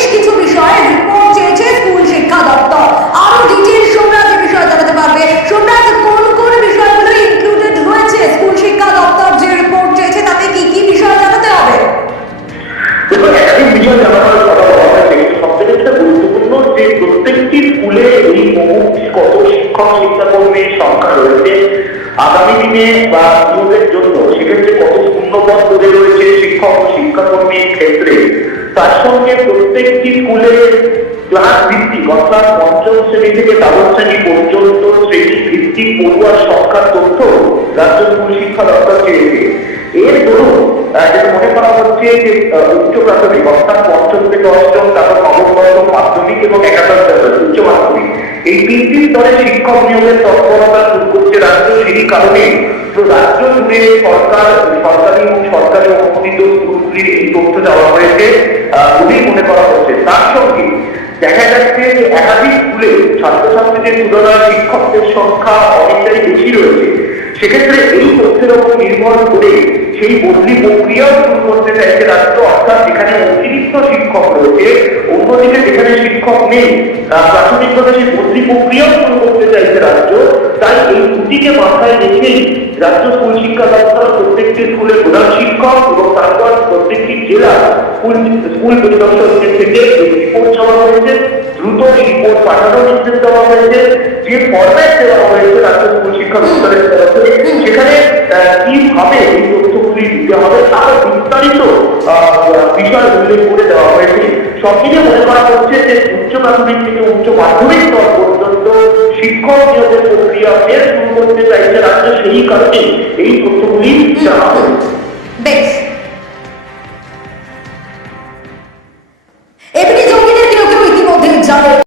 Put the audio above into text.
বেশ কিছু বিষয়ে রিপোর্ট চেয়েছে স্কুল শিক্ষা দপ্তর। আরও ডিটেল বিষয় জানাতে পারবে। কোন কোন বিষয়গুলো ইনক্লুডেড স্কুল শিক্ষা দপ্তর যে রিপোর্ট চেয়েছে, তাতে কি কি বিষয় জানাতে হবে? কত শিক্ষক রয়েছে। আগামী দিনে বা জন্য সেক্ষেত্রে কত রয়েছে শিক্ষক শিক্ষাকর্মীর ক্ষেত্রে? তার সঙ্গে প্রত্যেকটি স্কুলে ক্লাস ভিত্তিক, অর্থাৎ পঞ্চম শ্রেণি থেকে দ্বাদশ শ্রেণি পর্যন্ত শ্রেণি ভিত্তিক পড়ুয়ার সংখ্যার তথ্য রাজ্য স্কুল শিক্ষা দপ্তর চেয়েছে এর দরুন যেটা মনে করা হচ্ছে যে উচ্চ প্রাথমিক, অর্থাৎ পঞ্চম থেকে অষ্টম, তারপর নবম মাধ্যমিক এবং একাদশ উচ্চ মাধ্যমিক। এই তিনটি স্তরে শিক্ষক নিয়োগের তৎপরতা শুরু করছে রাজ্য সেই কারণে। রাজ্য জুড়ে সরকার, সরকারি এবং সরকারি অনুমোদিত স্কুলগুলির এই তথ্য দেওয়া হয়েছে। বলেই মনে করা হচ্ছে। তার সঙ্গে দেখা যাচ্ছে যে একাধিক স্কুলে ছাত্রছাত্রীদের তুলনায় শিক্ষকদের সংখ্যা অনেকটাই বেশি রয়েছে। সেক্ষেত্রে এই তথ্যের উপর নির্ভর করে সেই বদলি প্রক্রিয়াও শুরু করতে চাইছে রাজ্য, অর্থাৎ যেখানে অতিরিক্ত শিক্ষক রয়েছে, অন্যদিকে যেখানে শিক্ষক নেই প্রাথমিকভাবে সেই বদলি প্রক্রিয়াও শুরু করতে চাইছে রাজ্য। তাই এই দুটিকে মাথায় রেখেই রাজ্য স্কুল শিক্ষা দপ্তর প্রত্যেকটি স্কুলের প্রধান শিক্ষক এবং তারপর প্রত্যেকটি জেলা স্কুল স্কুল পরিদর্শকদের থেকে রিপোর্ট চাওয়া হয়েছে, দ্রুত রিপোর্ট পাঠানোর নির্দেশ দেওয়া হয়েছে, যে ফরম্যাট দেওয়া হয়েছে রাজ্য স্কুল শিক্ষা দপ্তরের তরফ সেখানে কীভাবে এই তথ্যগুলি দিতে হবে তার বিস্তারিত বিষয় উল্লেখ করে দেওয়া হয়েছে। সব মনে করা হচ্ছে যে উচ্চ প্রাথমিক থেকে উচ্চ মাধ্যমিক স্তর পর্যন্ত শিক্ষক নিয়োগের প্রক্রিয়া ফের শুরু করতে চাইছে, রাজ্য সেই কারণে এই তথ্যগুলি দেওয়া হয়েছে। বেশ।